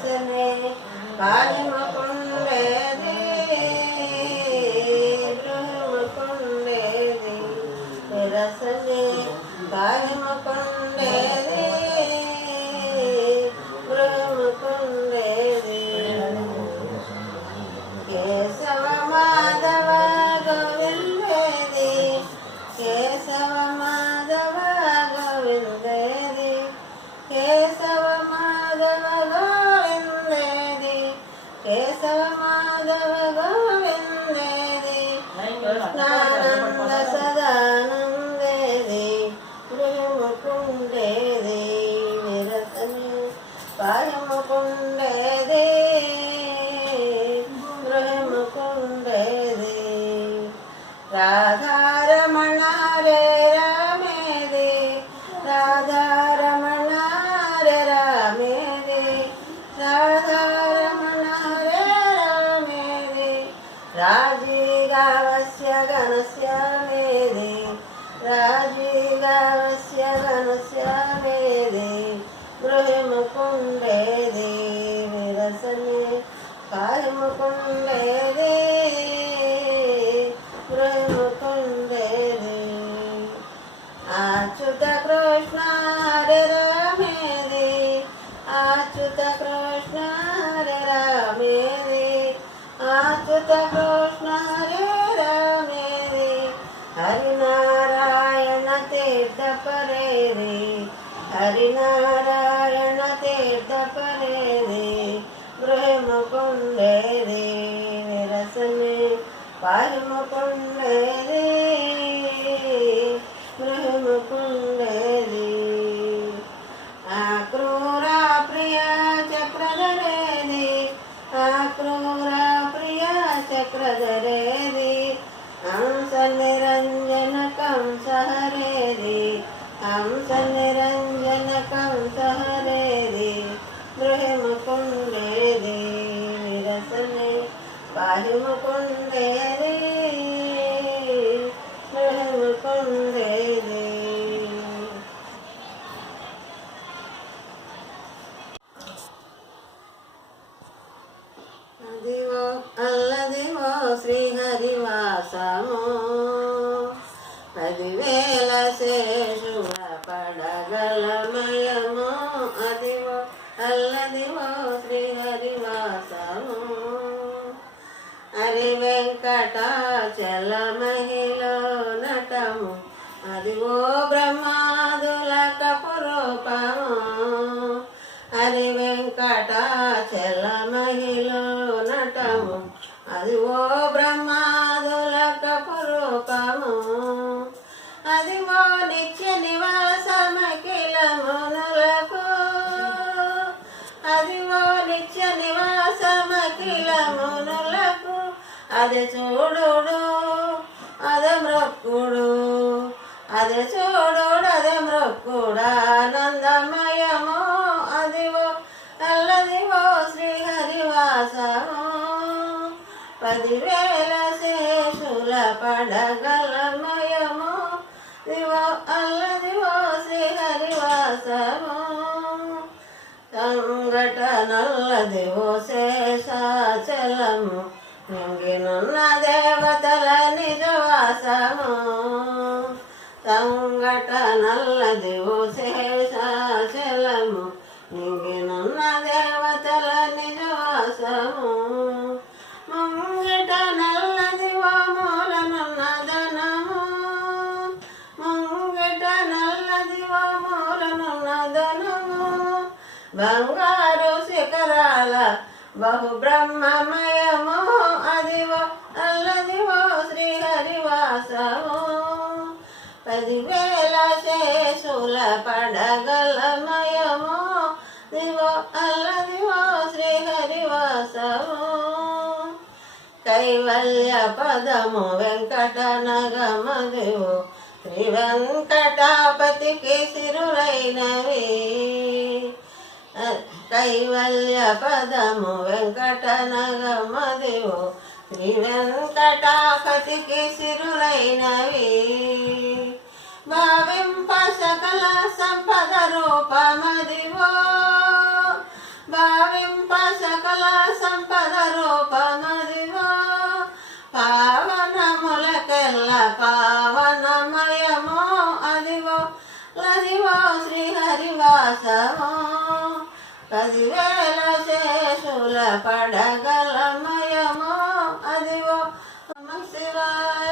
విరసనే పాయముకుండేది గృహముకుండేది విరసనే పాయముకుండేది గృహముకుండేది కేశవ మాధవ గోవిందేది కేశవ మాధవ గోవిందేది కేశవ మాధవ గోవిందేది కేశవ మాధవ గోవిందేది కృష్ణానంద సదానందేది గృహముకుండేది విరసనే పాయముకుండేది గృహముకుండేది రాధారమణ రే రామేది రాధారమణ రే రామేది రాధారమణ రే రామేది రాజీగావస్య ఘనశ్యామేది రాజీగావస్య ఘనశ్యామేది గృహముకుండేది విరసనే పాయముకుండేది గృహముకుండేది అచ్యుత కృష్ణ హరే రామేది అచ్యుత కృష్ణ హరే రామేది అచ్యుత కృష్ణ హరే రామేది హరినారాయణ తీర్థ పరేది హరినారాయణ తీర్థ పరేది గృహముకుండేది విరసనే పాయముకుండేది గృహముకుండేది అక్రూర ప్రియ చక్రధరేది అక్రూర ప్రియ చక్రధరేది హంస నిరంజన కంస హరేది హంస నిరంజన కంస హరేది గృహముకుండేది విరసనే పాయముకుండేది గృహముకుండేది అదివో అల్లదివో శ్రీహరివాసము 10,000 శేషువ పడగలమయము అదివో అల్లదివో శ్రీహరివాసము హరి వెంకటాచల మహిళ నటము అదివో బ్రహ్మాదుల కపురూపము హరి వెంకటాచల మహిళ నటము అదివో బ్రహ్మాదుల కపురూపము అదివో నిత్య నివాసమఖిల మునులకు అదివో నిత్య నివాసమఖిల మునులకు అది చూడు అదే మ్రొక్కుడు అది చూడు అదే మ్రొక్కుడు ఆనందమయము అదివో అల్లదివో శ్రీహరివాసము 10,000 శేషుల పడగలమయము దివో అల్లదివో శ్రీహరివాసము సంఘటనల్లదివో శేషాచలము నింగినున్న దేవతల నిజవాసము సంఘటనల్లదివో శేషాచలము నింగినున్న దేవతల నిజవాసము ముంగిట నల్లదివో మూలనున్న ధనము ముంగిట నల్లదివో మూలనున్న ధనము బంగారు శిఖరాల బహు బ్రహ్మమయము అదివో అల్లదివో శ్రీహరివాసము 10,000 శేషుల పడగలమయము దివో అల్లదివో శ్రీహరివాసము కైవల్య పదము వెంకటనగమదివో శ్రీ వెంకటాపతికి సిరులైనవి కైవల్య పదము వెంకటనగమదివో శ్రీ వెంకటాపతికి సిరులైనవి భావింప సకల సంపద రూపమదివో భావింప సకల సంపద రూపమదివో పావనములకెల్ల పావనమయమో అదివో లదివో శ్రీహరివాసమో 10,000 శేషుల పడగలమయమో అదివో నమ శివాయ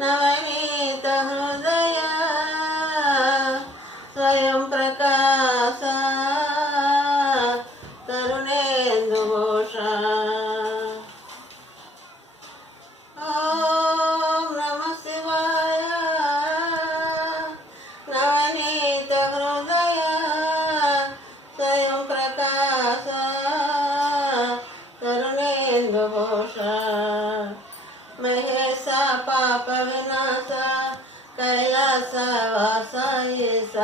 నవనీత హృదయ స్వయం ప్రకాశ తరుణేందు భూష ఓం నమ శివాయ నవనీత హృదయ స్వయం ప్రకాశ తరుణేందు భూష మహేశ పాప వినాశ కైలాస వాస ఈశ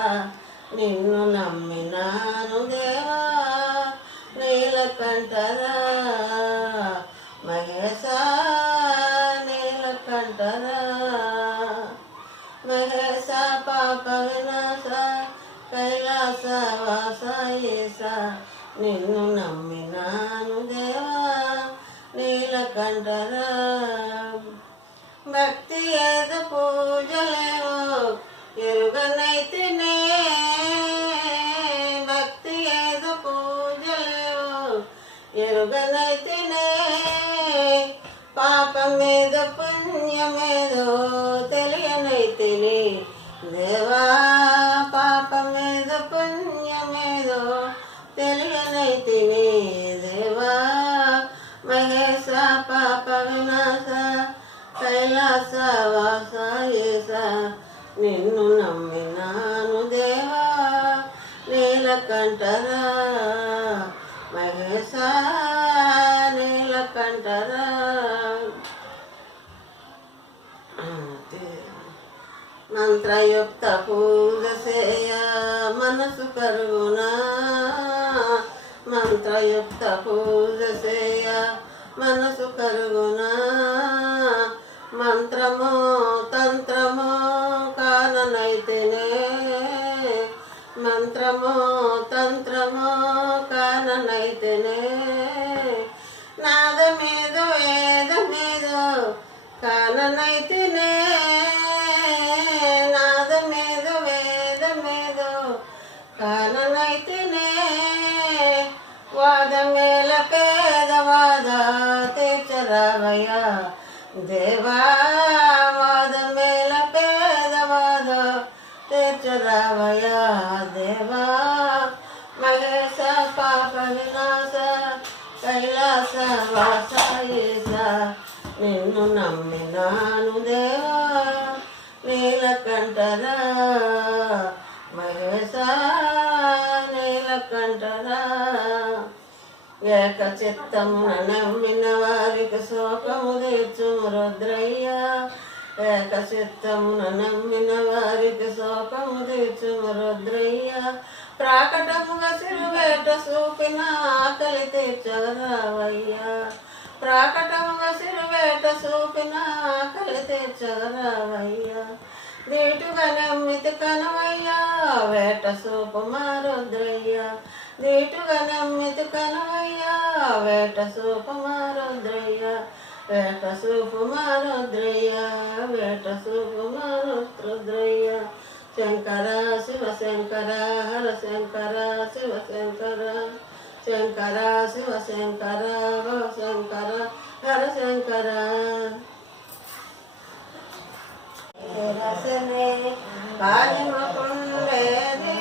నిన్ను నమ్మినాను దేవా నీలకంఠరా మహేశ నీలకంఠరా మహేశ పాప వినాశ కైలాస వాస ఈశ నిన్ను నమ్మినాను దేవా నీలకంఠరా భక్తి ఏదో పూజలేవో ఎరుగనైతినే భక్తి ఏదో పూజలేవో ఎరుగనైతినే పాపం మీద పుణ్యమేదో తెలియనైతిని దేవా పాపం మీద పుణ్యమేదో తెలియనైతిని దేవా మహేశ పాప వినాశ కైలాస వాస ఈశ నిన్ను నమ్మినాను దేవా నీలకంఠరా మహేశ నీలకంఠరా మంత్రయుక్త పూజ సేయ మనసు కరుగునా మంత్రయుక్త పూజ సేయ మనసు కరుగునా మంత్రమో తంత్రమో కాననైతినే మంత్రమో తంత్రమో కాననైతినే నాదమేదో వేదమేదో కాననైతినే నాదమేదో వేదమేదో కాననైతినే వాదమేల పేదవాద తీర్చరావయ్య దేవా వాదమేల పేదవాద తీర్చరావయ్య దేవా మహేశ పాప వినాశ కైలాస వాస ఈశ నిన్ను నమ్మినాను దేవా నీలకంఠరా మహేశ నీలకంఠరా ఏక చిత్తమున నమ్మిన వారికి శోకము తీర్చుము రుద్రయ్య ఏక చిత్తమున నమ్మిన వారికి శోకము తీర్చుము రుద్రయ్య ప్రాకటముగా సిరువేట చూపిన ఆకలి తీర్చగరావయ్యా ప్రాకటముగా సిరువేట చూపిన ఆకలి తీర్చగరావయ్యా దీటుగా నమ్మితి కనవయ్యా వేట చూపుమా రుద్రయ్య దీటుగా నమ్మితి కనవయ్యా వేట చూపుమా రుద్రయ్య వేట చూపుమా రుద్రయ్య వేట చూపుమా రుద్రయ్య శంకర శివ శంకర హర శంకర శివ శంకర శంకర శివ శంకర భవ శంకర హర శంకర రసనే పాయమకుండేది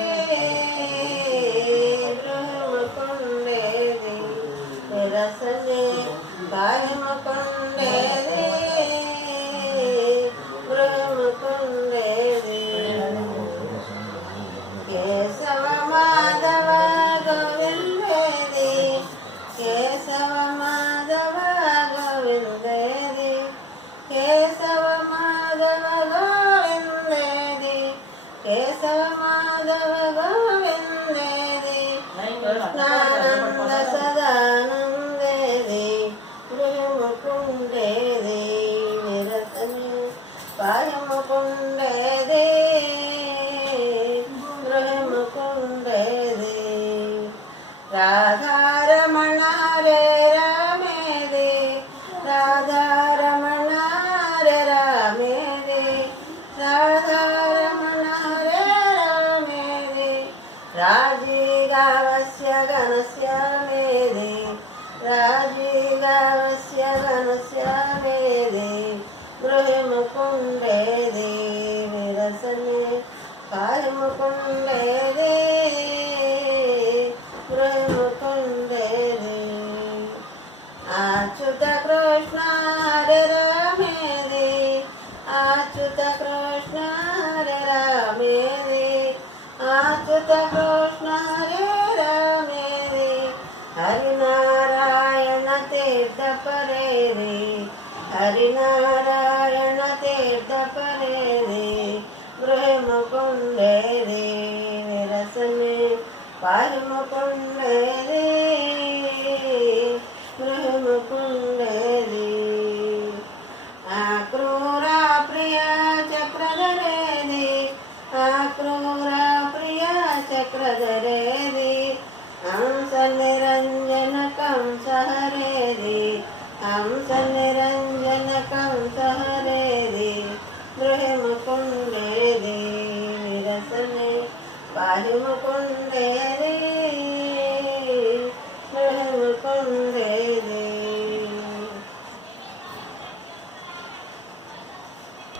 బ్రహ్మకుండేది రసనే పాయమకుండేది బ్రహ్మకుండేది కేశవ మాధవ గోవిందేది కేశవ మాధవ గోవిందేది కేశవ మాధవ గోవిందేది కేశవ మాధవ గోవిందేది కృష్ణానంద సదానందేది బ్రహ్మకుండేది నిరతని పాయముకుండేది బ్రహ్మకుండేది राधारमण हरे रामे दे राधारमण हरे रामे दे राधारमण हरे रामे दे राजीगावस्य गणस्य मेदे राजीगावस्य गणस्य मेदे गृहमुकुन्दे दे विरसने कायमुकुन्दे दे गृहमुकुन्दे दे अच्युत कृष्ण हरे रामे दे अच्युत कृष्ण हरे रामे दे अच्युत कृष्ण हरे रामे दे हरिनारायण तीर्थ परे रे हरिनारायण तीर्थ परे रे गृहमुकुन्दे रे विरसने पालमुकुन्दे रे गृहमुकुन्दे रे आक्रूरा प्रिया चक्रधरे रे आक्रूरा प्रिया चक्रधरे रे हंस निरंजन कंस हरे रे हंस निरंजन कंस हरे रे गृहमुकुन्दे रे विरसने पालमुकुन्दे रे गृहमुकुन्दे